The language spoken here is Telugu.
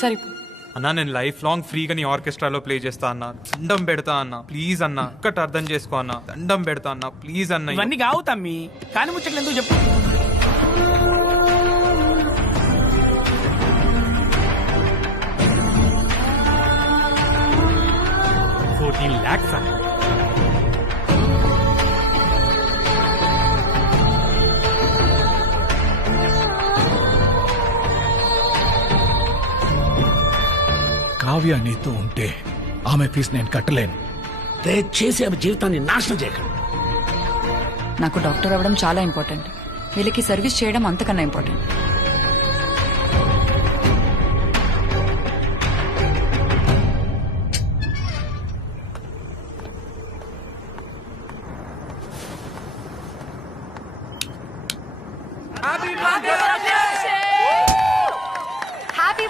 సరిపో. అన్నా నేను లైఫ్ లాంగ్ ఫ్రీగా నీ ఆర్కెస్ట్రాలో ప్లే చేస్తా అన్నా. దండం పెడతా అన్నా, ప్లీజ్ అన్నా, ఒక్కటి అర్థం చేసుకో అన్నా. దండం పెడతా అన్నా, ప్లీజ్ అన్న. ఇవన్నీ కావు తమ్మి, కానీ ముచ్చట్లు ఎందుకు చెప్పు. 14 lakhs. కావ్య నీతో ఉంటే ఆమె ఫీజు నేను కట్టలేను. దయచేసి ఆమె జీవితాన్ని నాశనం చేయకండి. నాకు డాక్టర్ అవ్వడం చాలా ఇంపార్టెంట్. వీళ్ళకి సర్వీస్ చేయడం అంతకన్నా ఇంపార్టెంట్.